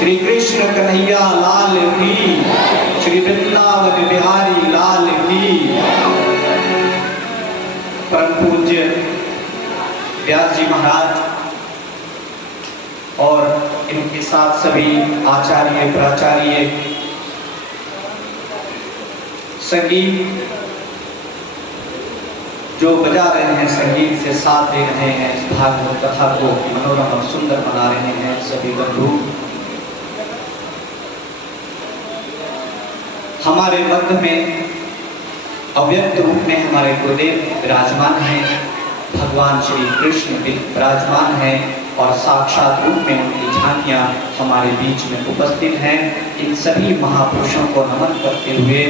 श्री कृष्ण कन्हैया लाल की, श्री वृंदावन बिहारी लाल की। परम पूज्य व्यास जी महाराज और इनके साथ सभी आचार्य प्राचार्य, संगीत जो बजा रहे हैं, संगीत से साथ दे रहे हैं, इस भागवत कथा को मनोरम और सुंदर बना रहे हैं सभी बंधु। हमारे मध्य में अव्यक्त रूप में हमारे गुरुदेव विराजमान हैं, भगवान श्री कृष्ण भी विराजमान हैं और साक्षात रूप में उनकी झांकियां हमारे बीच में उपस्थित हैं। इन सभी महापुरुषों को नमन करते हुए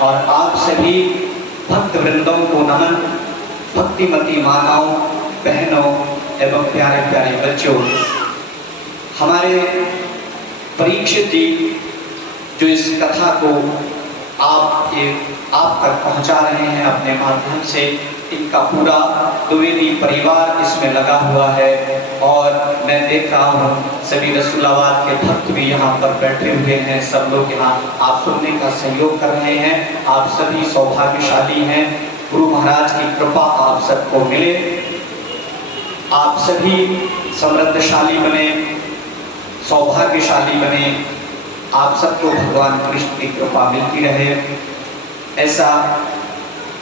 और आप सभी भक्त वृंदों को नमन, भक्तिमती माताओं, बहनों एवं प्यारे प्यारे बच्चों। हमारे परीक्षित जी जो इस कथा को आप तक पहुंचा रहे हैं अपने माध्यम से, इनका पूरा द्विवेदी परिवार इसमें लगा हुआ है और मैं देख रहा हूँ सभी रसूलाबाद के भक्त भी यहाँ पर बैठे हुए हैं। सब लोग यहाँ आप सुनने का सहयोग कर रहे हैं। आप सभी सौभाग्यशाली हैं, गुरु महाराज की कृपा आप सबको मिले, आप सभी समृद्धशाली बने, सौभाग्यशाली बने, आप सबको भगवान कृष्ण की कृपा मिलती रहे, ऐसा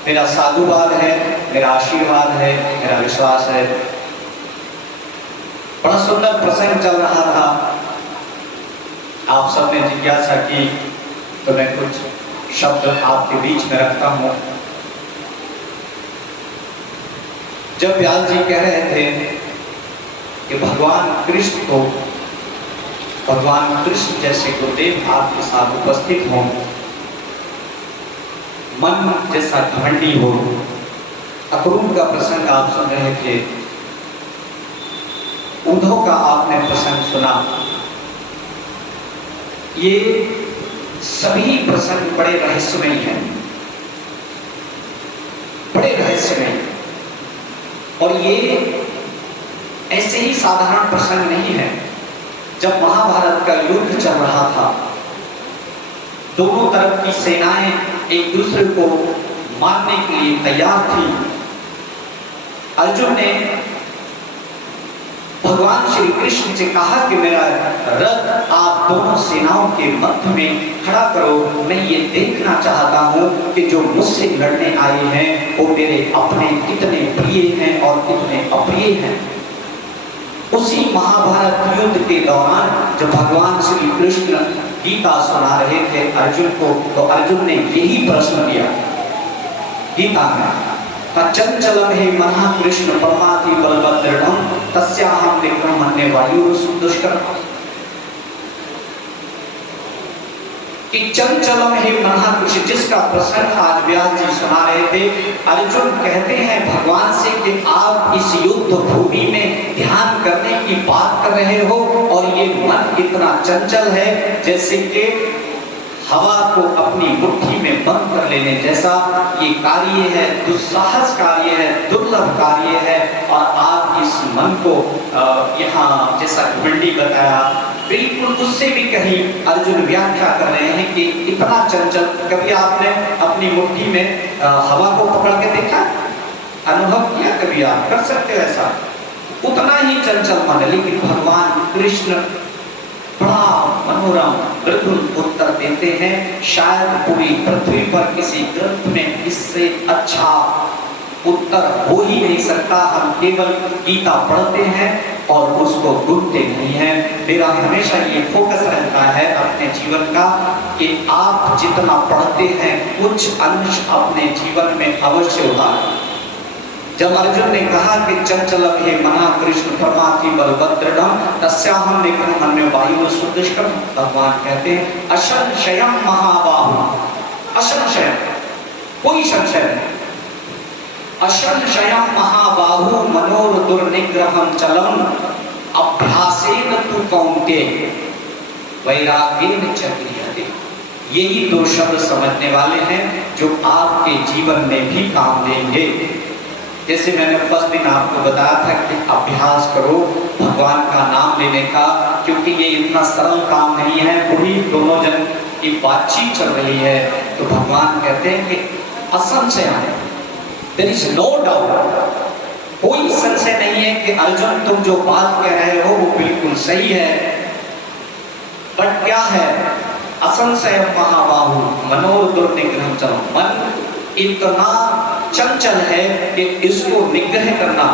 मेरा साधुवाद है, मेरा आशीर्वाद है, मेरा विश्वास है। बड़ा सुंदर प्रसंग चल रहा था, आप सबने जिज्ञासा की तो मैं कुछ शब्द आपके बीच में रखता हूँ। जब व्यास जी कह रहे थे कि भगवान कृष्ण को, भगवान कृष्ण जैसे गुरुदेव आपके साथ उपस्थित हों, मन जैसा घमंडी हो, अक्रूर का प्रसंग आप सुन रहे थे, उद्धव का आपने प्रसंग सुना। ये सभी प्रसंग बड़े रहस्यमयी हैं, बड़े रहस्यमयी। और ये ऐसे ही साधारण प्रसंग नहीं है। जब महाभारत का युद्ध चल रहा था, दोनों तरफ की सेनाएं एक दूसरे को मारने के लिए तैयार थी। अर्जुन ने भगवान श्री कृष्ण से कहा कि मेरा रथ आप दोनों सेनाओं के मध्य में खड़ा करो, मैं ये देखना चाहता हूं कि जो मुझसे लड़ने आए हैं वो मेरे अपने कितने प्रिय हैं और कितने अप्रिय हैं। उसी महाभारत युद्ध के दौरान जब भगवान श्री कृष्ण गीता सुना रहे थे अर्जुन को, तो अर्जुन ने यही प्रश्न किया गीता में, चंचलम हे मनः कृष्ण परमाति बलभद्रम तस्याहं विक्रमण्य वायुः दुष्करः। कि चंचलम हे मनः कृष्ण, जिसका प्रसंग आज व्यास जी सुना रहे थे, अर्जुन कहते हैं भगवान से कि आप इस युद्ध भूमि में ध्यान करने की बात कर रहे हो और ये मन इतना चंचल है जैसे कि हवा को अपनी मुट्ठी में बंद कर लेने जैसा। ये कार्य है, दुस्साहस कार्य है, दुर्लभ कार्य है। और आप इस मन को यहाँ जैसा घमंडी बताया, बिल्कुल उससे भी कहीं अर्जुन व्याख्या कर रहे हैं कि इतना चंचल। कभी आपने अपनी मुट्ठी में हवा को पकड़ के देखा, अनुभव किया? कभी आप कर सकते हो ऐसा? उतना ही चंचल मन है। लेकिन भगवान कृष्ण बड़ा मनोरम मृदुल उत्तर देते हैं। शायद पूरी पृथ्वी पर किसी ग्रंथ में इससे अच्छा उत्तर हो ही नहीं सकता। हम केवल गीता पढ़ते हैं और उसको ढूंढते नहीं हैं। मेरा हमेशा ये फोकस रहता है अपने जीवन का कि आप जितना पढ़ते हैं कुछ अंश अपने जीवन में अवश्य उतारें। जब अर्जुन ने कहा कि चंचलम हे मनः कृष्ण परमाति बलभद्रम तस्याहं विक्रमण्य वायुः दुष्करः, भगवान कहते हैं असंशयम महाबाहु, असंशय कोई संशय नहीं, असंशयम महाबाहु मनोर्दुर्निग्रहं चलम अभ्यासेन तु कौन्तेय वैराग्येन च क्रियते। यही दो शब्द समझने वाले हैं जो आपके जीवन में भी काम देंगे। जैसे मैंने फर्स्ट दिन आपको बताया था कि अभ्यास करो भगवान का नाम लेने का, क्योंकि ये इतना सरल काम नहीं है। पूरी दोनों जन की बातचीत चल रही है तो भगवान कहते हैं कि असंशय है, देयर इज नो डाउट, कोई संशय नहीं है कि अर्जुन तुम जो बात कह रहे हो वो बिल्कुल सही है। बट क्या है? असंशय महाबाहु मनोर्दुर्निग्रहं चलम, मन इतना चंचल है कि इसको निग्रह करना,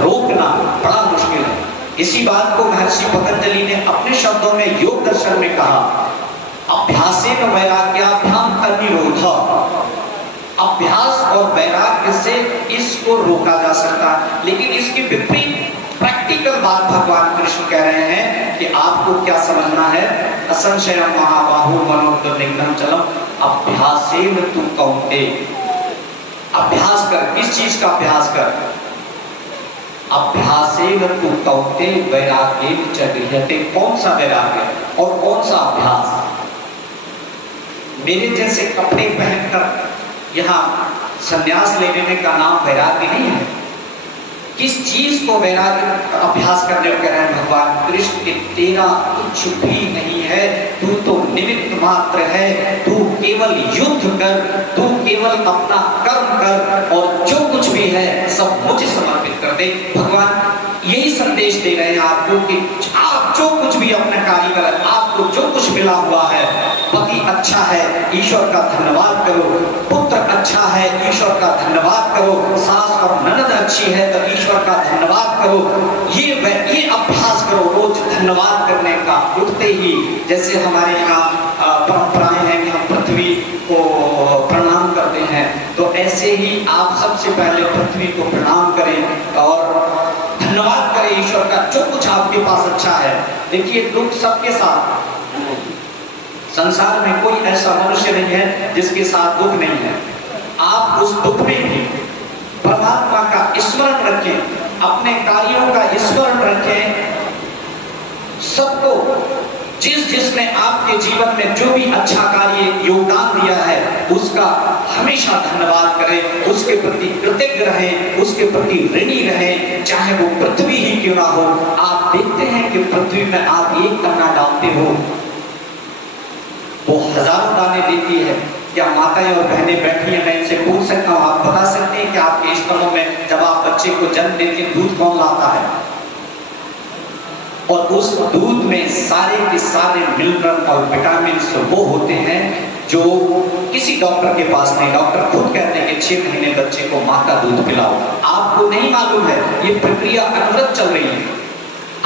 रोकना बड़ा मुश्किल है। इसी बात को महर्षि पतंजलि ने अपने शब्दों में योग दर्शन में कहा, अभ्यासेन वैराग्याभ्याम अनिरोधः। अभ्यास और वैराग्य से इसको रोका जा सकता है। लेकिन इसके विपरीत प्रैक्टिकल बात भगवान कृष्ण कह रहे हैं कि आपको क्या समझना है। असंशयम महाबाहु मनोर्दुर्निग्रहं चलम अभ्यासेन तु कौन्तेय। अभ्यास कर, किस चीज का अभ्यास कर? अभ्यासेन तु कौन्तेय वैराग्येन च क्रियते। कौन सा वैराग्य और कौन सा अभ्यास? मेरे जैसे कपड़े पहनकर यहाँ संन्यास ले लेने का नाम वैराग्य नहीं है। किस चीज को वैराग्य अभ्यास करने को कह रहे हैं भगवान कृष्ण? तेरा कुछ भी नहीं है, तू तो निमित्त मात्र है, तू केवल युद्ध कर, तू केवल अपना कर्म कर और जो कुछ भी है सब मुझे समर्पित कर दे। भगवान यही संदेश दे रहे हैं आपको कि आप जो कुछ भी अपना कार्य करें, आपको जो कुछ मिला हुआ है, पति अच्छा है ईश्वर का धन्यवाद करो, पुत्र अच्छा है ईश्वर का धन्यवाद करो, सास और ननद अच्छी है तो ईश्वर का धन्यवाद करो। ये अभ्यास करो रोज धन्यवाद करने का। उठते ही जैसे हमारे यहाँ परंपराएं हैं कि हम पृथ्वी को प्रणाम करते हैं, तो ऐसे ही आप सबसे पहले पृथ्वी को प्रणाम करें और धन्यवाद करें ईश्वर का जो कुछ आपके पास अच्छा है। देखिए दुख सबके साथ, संसार में कोई ऐसा मनुष्य नहीं है जिसके साथ दुख नहीं है। आप उस दुख में भी परमात्मा का स्मरण रखें, अपने कार्यों का स्मरण रखें। सबको जिसने आपके जीवन में जो भी अच्छा कार्य योगदान दिया है उसका हमेशा धन्यवाद करें, उसके प्रति कृतज्ञ रहें, उसके प्रति ऋणी रहें, चाहे वो पृथ्वी ही क्यों ना हो। आप देखते हैं कि पृथ्वी में आप एक अन्ना डालते हो, वो हजारों दाने देती है। क्या माताएं और बहनें बैठी हैं, मैं इनसे पूछ सकता हूँ, आप बता सकते हैं कि आपके स्तनों में जब आप बच्चे को जन्म देते हैं दूध कौन लाता है? और उस दूध में सारे के सारे मिनरल और विटामिन वो होते हैं जो किसी डॉक्टर के पास नहीं। डॉक्टर खुद कहते हैं कि 6 महीने बच्चे को माँ का दूध पिलाओ। आपको नहीं मालूम है ये प्रक्रिया अनवरत चल रही है।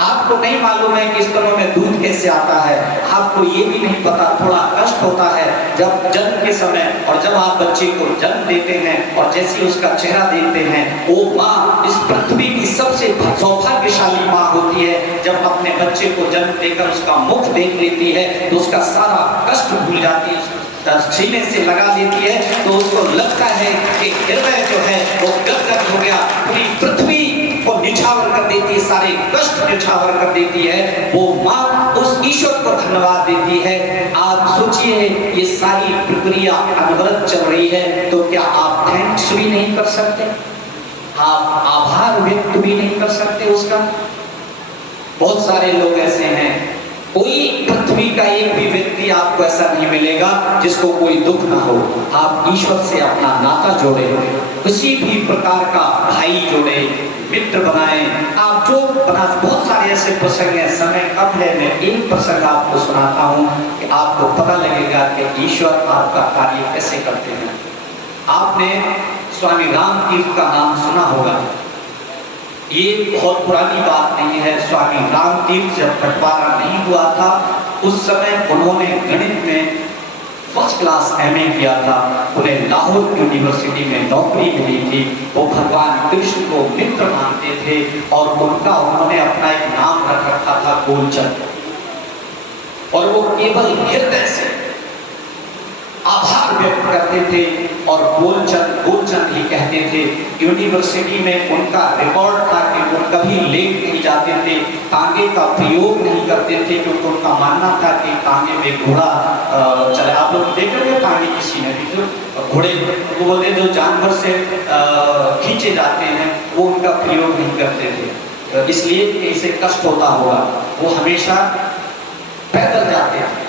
आपको नहीं मालूम है कि स्तनों में दूध कैसे आता है। आपको ये भी नहीं पता, थोड़ा कष्ट होता है जब जन्म के समय और जब आप बच्चे को जन्म देते हैं और जैसे उसका चेहरा देखते हैं, वो माँ इस पृथ्वी की सबसे सौभाग्यशाली माँ होती है। जब अपने बच्चे को जन्म देकर उसका मुख देख लेती है तो उसका सारा कष्ट भूल जाती है, सीने से लगा लेती है तो उसको लगता है कि हृदय जो है वो गदगद हो गया, पूरी पृथ्वी को निछावर कर देती है, सारे कष्ट निछावर कर देती है। वो माँ उस ईश्वर को धन्यवाद देती है। आप सोचिए ये सारी प्रक्रिया अनवरत चल रही है तो क्या आप थैंक्स भी नहीं कर सकते? आप आभार व्यक्त भी नहीं कर सकते उसका? बहुत सारे लोग ऐसे हैं, कोई पृथ्वी का एक भी व्यक्ति आपको ऐसा नहीं मिलेगा जिसको कोई दुख ना हो। आप ईश्वर से अपना नाता जोड़े, किसी भी प्रकार का भाई जोड़े, मित्र बनाए, आप जो बना। बहुत सारे ऐसे प्रसंग हैं, समय कब है, मैं एक प्रसंग आपको सुनाता हूँ कि आपको पता लगेगा कि ईश्वर आपका कार्य कैसे करते हैं। आपने स्वामी राम तीर्थ का नाम सुना होगा, ये बहुत पुरानी बात नहीं है। स्वामी राम तीर्थ जब बंटवारा नहीं हुआ था उस समय उन्होंने गणित में फर्स्ट क्लास एमए किया था। उन्हें लाहौर यूनिवर्सिटी में नौकरी मिली थी। वो भगवान कृष्ण को मित्र मानते थे और उन्होंने अपना एक नाम रख रखा था गोलचंद। और वो केवल हृदय से आभार व्यक्त करते थे और गोलचंद ही कहते थे। यूनिवर्सिटी में उनका रिकॉर्ड था कि वो कभी लेट नहीं जाते थे, तांगे का प्रयोग नहीं करते थे, क्योंकि उनका मानना था कि तांगे में घोड़ा चले। आप लोग देख रहे हो तांगे किसी ने भी, जो घोड़े वो बोलते जो जानवर से खींचे जाते हैं वो उनका प्रयोग नहीं करते थे, इसलिए इसे कष्ट होता होगा। वो हमेशा पैदल जाते थे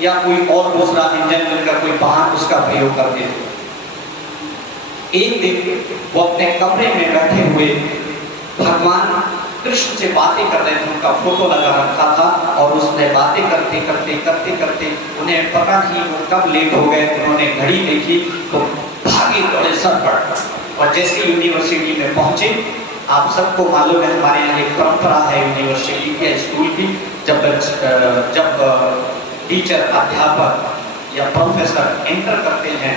या कोई और दूसरा इंजन का कोई वाहन उसका प्रयोग करते थे। एक दिन वो अपने कमरे में बैठे हुए भगवान कृष्ण से बातें कर रहे थे, उनका फोटो लगा रखा था और उसमें बातें करते करते उन्हें पता नहीं वो कब लेट हो गए। उन्होंने घड़ी देखी तो भागे दौड़े सर पर और जैसे यूनिवर्सिटी में पहुंचे, आप सबको मालूम है हमारे यहाँ एक परंपरा है यूनिवर्सिटी के स्कूल की, जब टीचर अध्यापक या प्रोफेसर एंटर करते हैं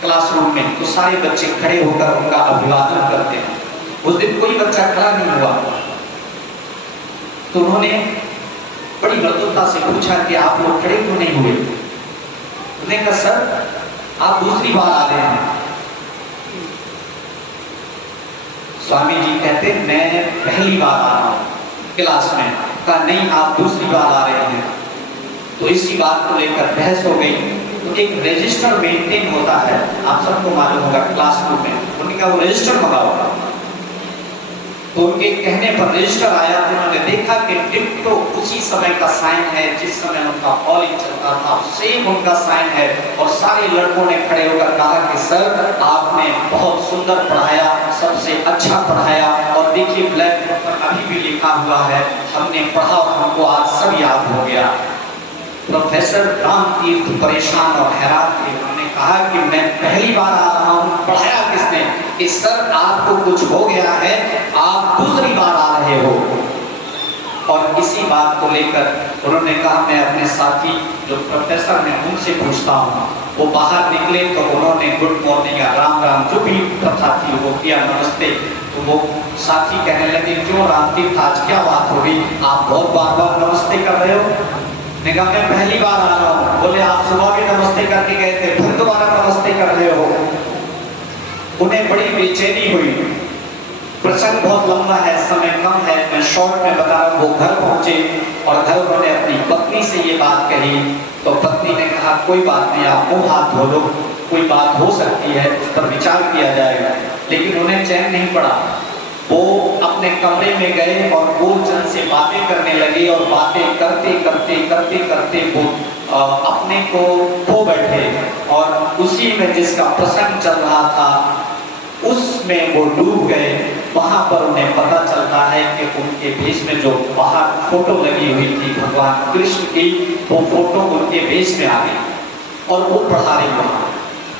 क्लासरूम में तो सारे बच्चे खड़े होकर उनका अभिवादन करते हैं। उस दिन कोई बच्चा खड़ा नहीं हुआ तो उन्होंने बड़ी मृदुता से पूछा कि आप लोग खड़े क्यों नहीं हुए? उन्होंने कहा सर आप दूसरी बार आ रहे हैं। स्वामी जी कहते मैं पहली बार आ रहा हूँ क्लास में। कहा नहीं आप दूसरी बार आ रहे हैं। तो इसी बात को लेकर बहस हो गई। तो एक रजिस्टर मेंटेन होता है, आप सबको मालूम होगा क्लासरूम में, उन्होंने कहा वो रजिस्टर मंगाओ। तो उनके कहने पर रजिस्टर आया तो उन्होंने देखा कि डिट्टो उसी समय का साइन है जिस समय उनका कॉलेज चलता था, सेम उनका साइन है। और सारे लड़कों ने खड़े होकर कहा कि सर आपने बहुत सुंदर पढ़ाया, सबसे अच्छा पढ़ाया और देखिए ब्लैक बोर्ड पर अभी भी लिखा हुआ है, हमने पढ़ा और हमको आज सब याद हो गया। प्रोफेसर राम तीर्थ परेशान और हैरान थे। उन्होंने कहा कि मैं पहली बार आ रहा हूँ, पढ़ाया किसने? कि सर आपको कुछ हो गया है, आप दूसरी बार आ रहे हो। और इसी बात को लेकर उन्होंने कहा मैं अपने साथी जो प्रोफेसर हैं उनसे पूछता हूँ। वो बाहर निकले तो उन्होंने गुड मॉर्निंग या राम राम जो भी प्रथा थी वो किया, नमस्ते। तो वो साथी कहने लगे क्यों राम तीर्थ आज क्या बात हो गई, आप बहुत बार बार नमस्ते कर रहे हो? मैं कहा मैं पहली बार आ रहा हूँ। बोले आप सुबह भी नमस्ते करके गए थे, फिर दोबारा नमस्ते कर रहे हो? उन्हें बड़ी बेचैनी हुई। प्रसंग बहुत लंबा है, समय कम है, मैं शॉर्ट में बता रहा हूँ। वो घर पहुंचे और घर उन्होंने अपनी पत्नी से ये बात कही, तो पत्नी ने कहा कोई बात नहीं, आप मुंह हाथ धो लो, कोई बात हो सकती है, उस पर विचार किया जाएगा। लेकिन उन्हें चैन नहीं पड़ा। वो अपने कमरे में गए और गोलचंद से बातें करने लगे और बातें करते करते करते करते वो अपने को खो बैठे और उसी में जिसका प्रसंग चल रहा था उसमें वो डूब गए। वहां पर उन्हें पता चलता है कि उनके भेष में जो बाहर फोटो लगी हुई थी भगवान कृष्ण की, वो फोटो उनके भेष में आ गई और वो प्रहारी वहां।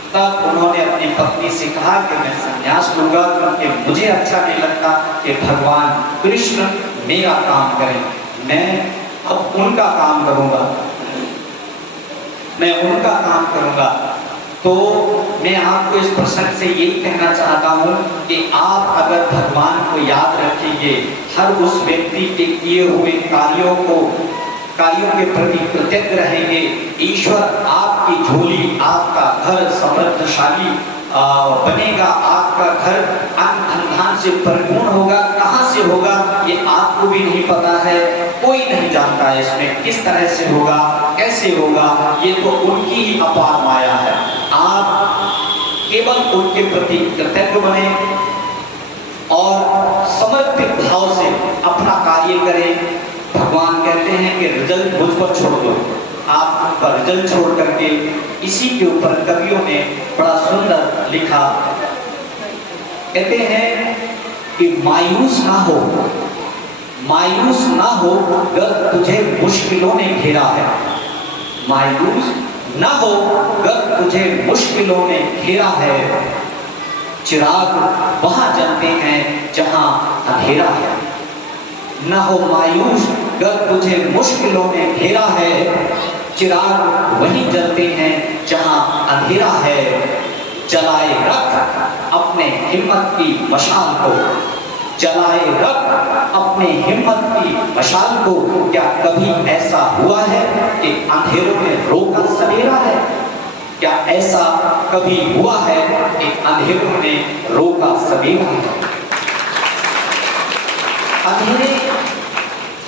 तब उन्होंने अपनी पत्नी से कहा कि मैं संन्यास लूंगा, क्योंकि मुझे अच्छा नहीं लगता कि भगवान कृष्ण मेरा काम करें, मैं अब उनका काम करूंगा, मैं उनका काम करूंगा। तो मैं आपको इस प्रसंग से यही कहना चाहता हूं कि आप अगर भगवान को याद रखेंगे, हर उस व्यक्ति के किए हुए कार्यों के प्रति कृतज्ञ रहेंगे, ईश्वर आपकी झोली, आपका घर समृद्धशाली बनेगा, आपका घर अन्न धन से परिपूर्ण होगा। कहां से होगा ये आपको भी नहीं पता है, कोई नहीं जानता है इसमें किस तरह से होगा, कैसे होगा, ये तो उनकी ही अपार माया है। आप केवल उनके प्रति कृतज्ञ बने और समर्पित भाव से अपना कार्य करें। भगवान कहते हैं कि रिजल्ट मुझ पर छोड़ दो, आप उन पर रिजल्ट छोड़ करके। इसी के ऊपर कवियों ने बड़ा सुंदर लिखा, कहते हैं कि मायूस ना हो, मायूस ना हो अगर तुझे मुश्किलों ने घेरा है, मायूस ना हो अगर तुझे मुश्किलों ने घेरा है, चिराग वहां जलते हैं जहां अंधेरा है। ना हो मायूस अगर तुझे मुश्किलों ने घेरा है, चिराग वहीं जलते हैं जहां अंधेरा है। जलाए रख अपने हिम्मत की मशाल को, जलाए रख अपने हिम्मत की मशाल को। क्या कभी ऐसा हुआ है कि अंधेरों ने रोका सवेरा है? क्या ऐसा कभी हुआ है कि अंधेरों ने रोका सवेरा है?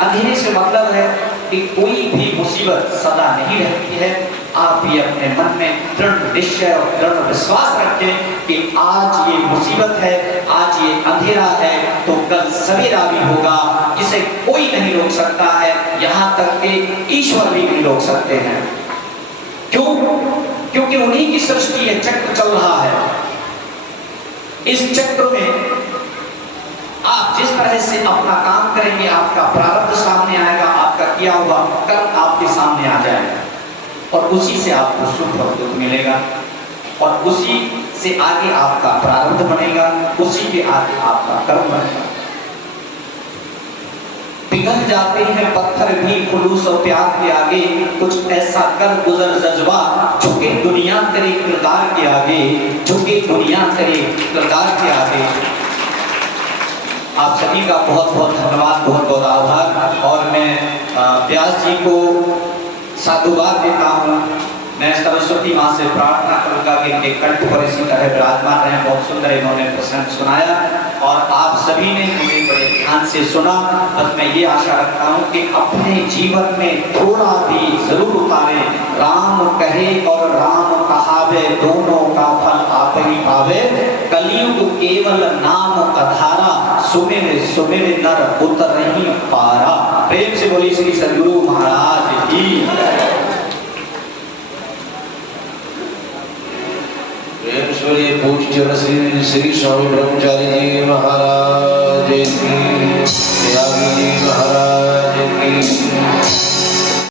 अंधेरे से मतलब है कि कोई भी मुसीबत सदा नहीं रहती है। आप भी अपने मन में दृढ़ निश्चय और दृढ़ विश्वास रखें कि आज ये मुसीबत है, आज ये अंधेरा है, तो कल सवेरा भी होगा, जिसे कोई नहीं रोक सकता है, यहाँ तक कि ईश्वर भी नहीं रोक सकते हैं। क्यों? क्योंकि उन्हीं की सृष्टि है, चक्र चल रहा है। इस चक्र में आप जिस तरह से अपना काम करेंगे, आपका प्रारब्ध सामने आएगा, आपका किया हुआ कर्म आपके सामने आ जाएगा और उसी से आपको सुख और दुख मिलेगा और उसी से आगे आपका प्रारब्ध बनेगा, उसी के आगे आपका कर्म बनेगा। पिघल जाते हैं पत्थर भी खुलूस और प्यार के आगे, कुछ ऐसा कर गुजर जज्बा, झुके दुनिया तेरे किरदार के आगे, झुके दुनिया तेरे किरदार के आगे। आप सभी का बहुत बहुत धन्यवाद, बहुत बहुत आभार। और मैं व्यास जी को साधुवाद देता हूँ। मैं सरस्वती माँ से प्रार्थना करूँगा कि इनके कंठ पर इसी तरह विराजमान रहें। बहुत सुंदर इन्होंने प्रसंग सुनाया और आप सभी ने मुझे बड़े ध्यान से सुना। बस मैं ये आशा रखता हूँ कि अपने जीवन में थोड़ा भी जरूर उतारे, राम कहे और राम कहावे, दोनों का फल आप ही पावे। कलयुग केवल नाम कधारा, सुमिर सुमिर नर उतर नहीं पारा। प्रेम से बोली श्री सद्गुरु महाराज की। प्रेम से पूज्य श्री श्री स्वामी ब्रह्मचारी जी महाराज की।